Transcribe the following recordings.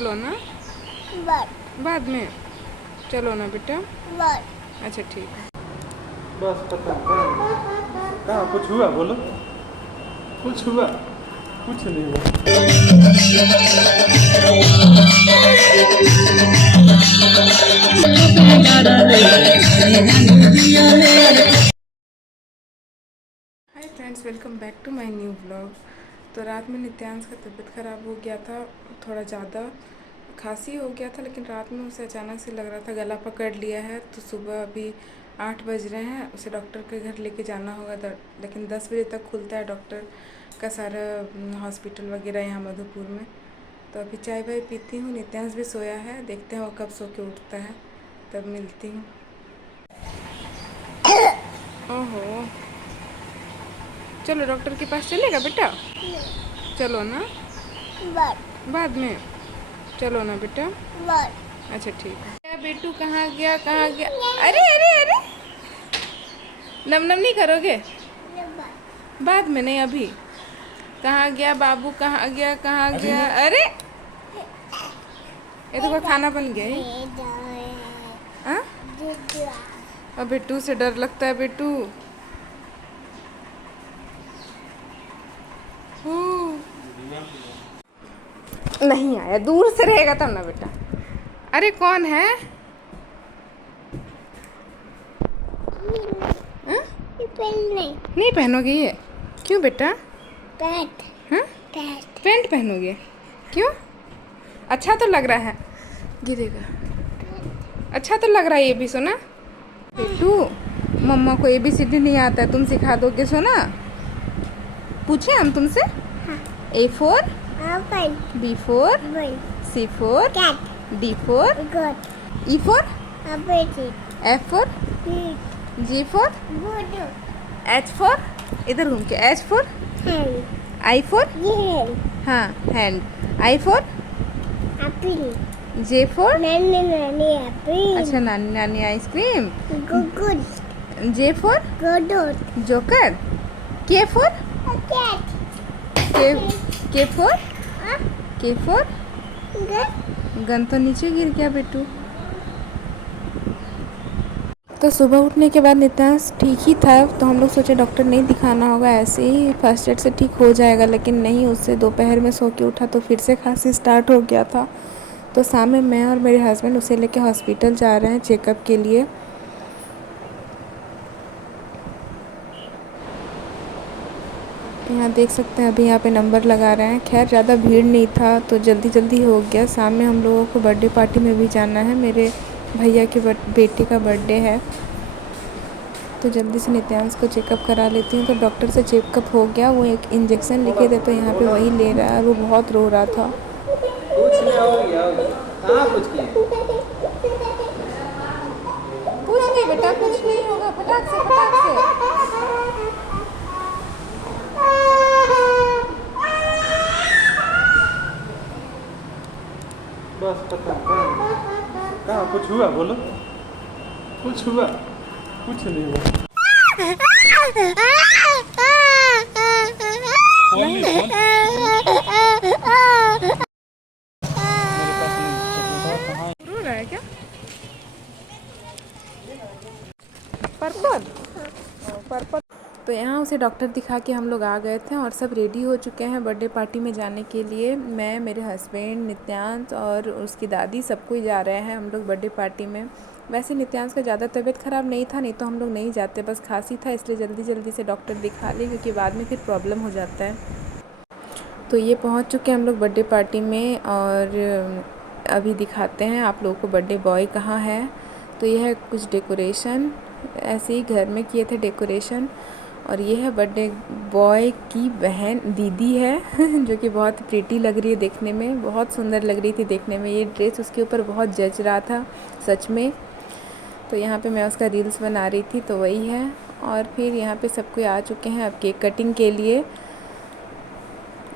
चलो ना बाद में। चलो ना बेटा। अच्छा ठीक है। बस पता कहाँ कुछ हुआ बोलो। कुछ हुआ? कुछ नहीं हुआ। Hi friends, welcome back to my new blog. तो रात में नित्यांश का तबीयत ख़राब हो गया था, थोड़ा ज़्यादा खांसी हो गया था, लेकिन रात में उसे अचानक से लग रहा था गला पकड़ लिया है। तो सुबह अभी 8 बज रहे हैं, उसे डॉक्टर के घर लेके जाना होगा, लेकिन 10 बजे तक खुलता है डॉक्टर का सारा हॉस्पिटल वगैरह यहाँ मधुपुर में। तो अभी चाय वाय पीती हूँ, नित्यांश भी सोया है, देखते हैं वो कब सो के उठता है, तब मिलती हूँ। ओहो, चलो डॉक्टर के पास चलेगा बेटा? चलो ना बाद में। चलो ना बेटा। अच्छा ठीक है। क्या बेटू, कहाँ गया कहाँ गया? अरे अरे अरे, नम नम नहीं करोगे? बाद में नहीं, अभी। कहाँ गया बाबू, कहाँ गया कहाँ गया? अरे ये तो कोई खाना बन गया है। हाँ? अब बेटू से डर लगता है बेटू। नहीं आया, दूर से रहेगा तब ना बेटा। अरे कौन है? नहीं पहनोगे ये? क्यों बेटा? पैंट। हाँ? पैंट पहनोगे? क्यों? अच्छा तो लग रहा है। गिरेगा। अच्छा तो लग रहा है ये भी। सोना बेटू, मम्मा को ABCD नहीं आता है, तुम सिखा दोगे सोना? पूछे हम तुमसे? A for B for C for D for E for F for G for H for, इधर घूम के, H for I for, हाँ hand, I for J for, अच्छा नानी नानी ice cream, J for joker, K for K for gun तो नीचे गिर गया बेटू। तो सुबह उठने के बाद नित्यांश ठीक ही था, तो हम लोग सोचे डॉक्टर नहीं दिखाना होगा, ऐसे ही फर्स्ट एड से ठीक हो जाएगा, लेकिन नहीं, उससे दोपहर में सो के उठा तो फिर से खांसी स्टार्ट हो गया था। तो शाम में मैं और मेरे हस्बैंड उसे लेके हॉस्पिटल जा रहे हैं चेकअप के लिए। यहाँ देख सकते हैं, अभी यहाँ पे नंबर लगा रहे हैं। खैर ज़्यादा भीड़ नहीं था तो जल्दी जल्दी हो गया। शाम में हम लोगों को बर्थडे पार्टी में भी जाना है, मेरे भैया के बेटे का बर्थडे है, तो जल्दी से नित्यांश को चेकअप करा लेती हूँ। तो डॉक्टर से चेकअप हो गया, वो एक इंजेक्शन लिखे थे तो यहाँ पे वही ले रहा है। वो बहुत रो रहा था। कुछ नहीं हो गया। कहाँ कुछ किया? कुछ नहीं बेटा, कुछ नहीं होगा, फटाक से फटाक से। बस पता कहाँ कुछ हुआ बोलो। कुछ हुआ? कुछ नहीं हुआ। रो रहा है क्या? Purple purple. तो यहाँ उसे डॉक्टर दिखा के हम लोग आ गए थे और सब रेडी हो चुके हैं बर्थडे पार्टी में जाने के लिए। मैं, मेरे हस्बैंड, नित्यांश और उसकी दादी, सब कोई जा रहे हैं हम लोग बर्थडे पार्टी में। वैसे नित्यांश का ज़्यादा तबीयत ख़राब नहीं था, नहीं तो हम लोग नहीं जाते, बस खांसी था, इसलिए जल्दी जल्दी से डॉक्टर दिखा ले, क्योंकि बाद में फिर प्रॉब्लम हो जाता है। तो ये पहुँच चुके हैं हम लोग बर्थडे पार्टी में, और अभी दिखाते हैं आप लोगों को बर्थडे बॉय कहाँ है। तो ये है कुछ डेकोरेशन, ऐसे ही घर में किए थे डेकोरेशन। और ये है बर्थडे बॉय की बहन, दीदी है जो कि बहुत प्रीटी लग रही है देखने में, बहुत सुंदर लग रही थी देखने में। ये ड्रेस उसके ऊपर बहुत जच रहा था सच में। तो यहाँ पे मैं उसका रील्स बना रही थी, तो वही है। और फिर यहाँ पे सब कोई आ चुके हैं अब केक कटिंग के लिए।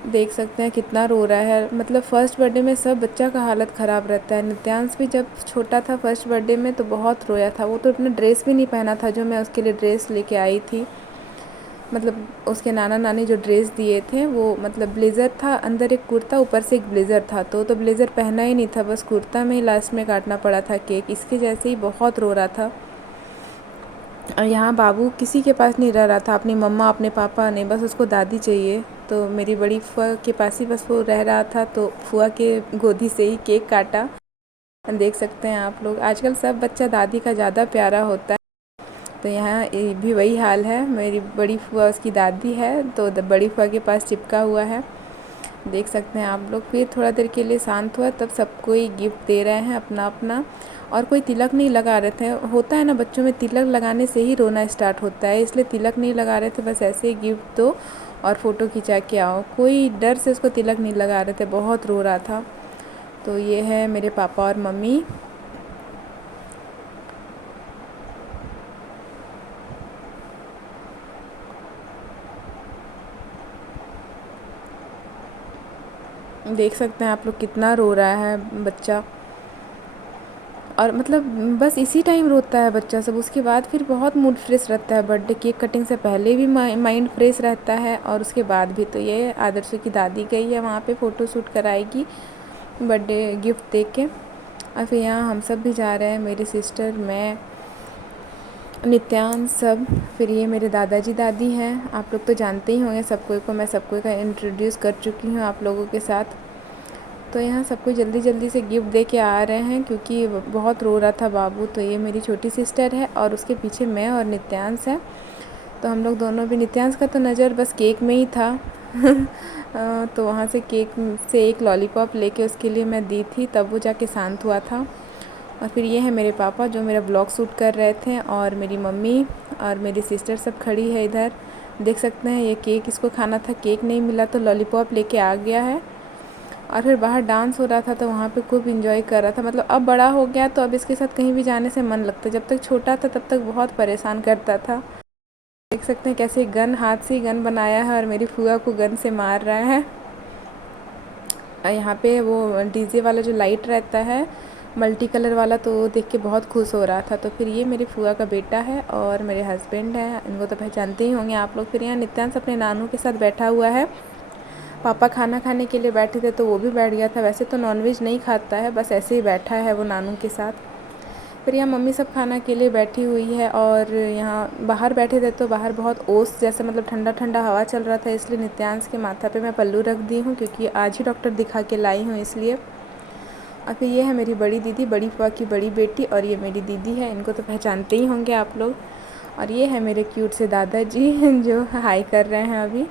देख सकते हैं कितना रो रहा है। मतलब फ़र्स्ट बर्थडे में सब बच्चा का हालत ख़राब रहता है। नित्यांश भी जब छोटा था फर्स्ट बर्थडे में तो बहुत रोया था। वो तो अपना ड्रेस भी नहीं पहना था जो मैं उसके लिए ड्रेस लेके आई थी। मतलब उसके नाना नानी जो ड्रेस दिए थे वो मतलब ब्लेज़र था, अंदर एक कुर्ता ऊपर से एक ब्लेज़र था, तो ब्लेज़र पहना ही नहीं था, बस कुर्ता में ही लास्ट में काटना पड़ा था केक। इसके जैसे ही बहुत रो रहा था। और यहाँ बाबू किसी के पास नहीं रह रहा था, अपनी मम्मा अपने पापा नहीं, बस उसको दादी चाहिए। तो मेरी बड़ी फुआ के पास ही बस वो रह रहा था, तो फुआ के गोदी से ही केक काटा। देख सकते हैं आप लोग, आजकल सब बच्चा दादी का ज़्यादा प्यारा होता है। तो यहाँ भी वही हाल है, मेरी बड़ी फुआ उसकी दादी है, तो बड़ी फुआ के पास चिपका हुआ है। देख सकते हैं आप लोग। फिर थोड़ा देर के लिए शांत हुआ, तब सबको ही गिफ्ट दे रहे हैं अपना अपना, और कोई तिलक नहीं लगा रहे थे। होता है ना बच्चों में, तिलक लगाने से ही रोना स्टार्ट होता है, इसलिए तिलक नहीं लगा रहे थे, बस ऐसे ही गिफ्ट दो और फ़ोटो खिंचा के आओ। कोई डर से उसको तिलक नहीं लगा रहे थे, बहुत रो रहा था। तो ये है मेरे पापा और मम्मी। देख सकते हैं आप लोग कितना रो रहा है बच्चा, और मतलब बस इसी टाइम रोता है बच्चा सब, उसके बाद फिर बहुत मूड फ्रेश रहता है। बर्थडे केक कटिंग से पहले भी माइंड फ्रेश रहता है और उसके बाद भी। तो ये आदर्श की दादी गई है वहाँ पे फ़ोटो शूट कराएगी बर्थडे गिफ्ट दे के। और फिर यहाँ हम सब भी जा रहे हैं, मेरी सिस्टर, मैं, नित्यांश सब। फिर ये मेरे दादाजी दादी हैं, आप लोग तो जानते ही होंगे सबको को, मैं सबको का इंट्रोड्यूस कर चुकी हूँ आप लोगों के साथ। तो यहाँ सबको जल्दी जल्दी से गिफ्ट दे के आ रहे हैं क्योंकि बहुत रो रहा था बाबू। तो ये मेरी छोटी सिस्टर है और उसके पीछे मैं और नित्यांश है। तो हम लोग दोनों भी, नित्यांश का तो नज़र बस केक में ही था तो वहाँ से केक से एक लॉलीपॉप लेके उसके लिए मैं दी थी, तब वो जाके शांत हुआ था। और फिर ये है मेरे पापा जो मेरा ब्लॉग शूट कर रहे थे, और मेरी मम्मी और मेरी सिस्टर सब खड़ी है इधर। देख सकते हैं ये केक इसको खाना था, केक नहीं मिला तो लॉलीपॉप लेके आ गया है। और फिर बाहर डांस हो रहा था तो वहाँ पे खूब इंजॉय कर रहा था। मतलब अब बड़ा हो गया तो अब इसके साथ कहीं भी जाने से मन लगता है, जब तक छोटा था तब तक बहुत परेशान करता था। देख सकते हैं कैसे गन, हाथ से गन बनाया है और मेरी फुआ को गन से मार रहा है। यहाँ पे वो डीजे वाला जो लाइट रहता है मल्टी कलर वाला, तो वो देख के बहुत खुश हो रहा था। तो फिर ये मेरी फुआ का बेटा है और मेरे हस्बैंड है, इनको तो पहचानते ही होंगे आप लोग। फिर यहाँ नित्यांश अपने नानू के साथ बैठा हुआ है, पापा खाना खाने के लिए बैठे थे तो वो भी बैठ गया था। वैसे तो नॉनवेज नहीं खाता है, बस ऐसे ही बैठा है वो नानू के साथ। फिर यहाँ मम्मी सब खाना के लिए बैठी हुई है, और यहाँ बाहर बैठे थे तो बाहर बहुत ओस जैसा मतलब ठंडा ठंडा हवा चल रहा था, इसलिए नित्यांश के माथा पे मैं पल्लू रख दी हूँ क्योंकि आज ही डॉक्टर दिखा के लाई हूँ इसलिए। और फिर ये है मेरी बड़ी दीदी, बड़ी फुआ की बड़ी बेटी, और ये मेरी दीदी है, इनको तो पहचानते ही होंगे आप लोग। और ये है मेरे क्यूट से दादाजी जो हाई कर रहे हैं अभी।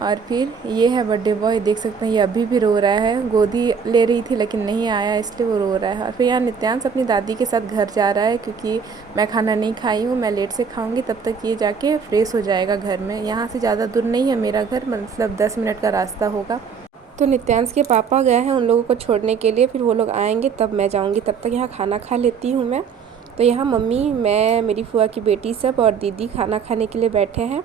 और फिर ये है बर्थडे बॉय, देख सकते हैं ये अभी भी रो रहा है, गोदी ले रही थी लेकिन नहीं आया इसलिए वो रो रहा है। और फिर यहाँ नित्यांश अपनी दादी के साथ घर जा रहा है क्योंकि मैं खाना नहीं खाई हूँ, मैं लेट से खाऊंगी, तब तक ये जाके फ्रेश हो जाएगा घर में। यहाँ से ज़्यादा दूर नहीं है मेरा घर, मतलब 10 मिनट का रास्ता होगा। तो नित्यांश के पापा गए हैं उन लोगों को छोड़ने के लिए, फिर वो लोग आएंगे तब मैं जाऊँगी, तब तक यहाँ खाना खा लेती हूँ मैं। तो यहाँ मम्मी, मैं, मेरी फुआ की बेटी सब और दीदी खाना खाने के लिए बैठे हैं।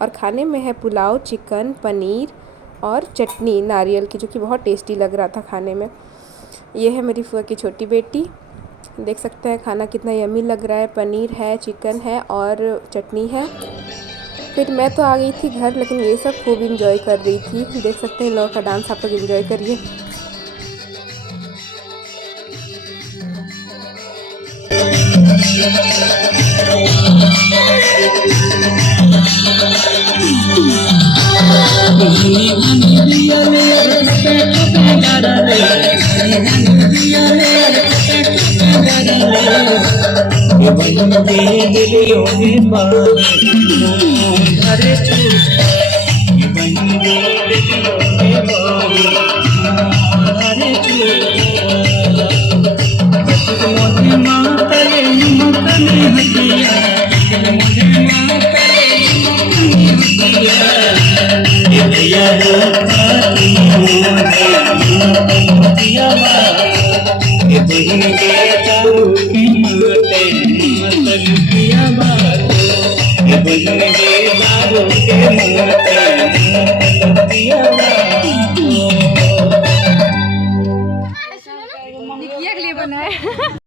और खाने में है पुलाव, चिकन, पनीर और चटनी नारियल की, जो कि बहुत टेस्टी लग रहा था खाने में। ये है मेरी फुआ की छोटी बेटी, देख सकते हैं खाना कितना यम्मी लग रहा है, पनीर है, चिकन है और चटनी है। फिर मैं तो आ गई थी घर, लेकिन ये सब खूब इंजॉय कर रही थी। देख सकते हैं लोगों का डांस, आप लोग इंजॉय करिए। निकिया के लिए बना है।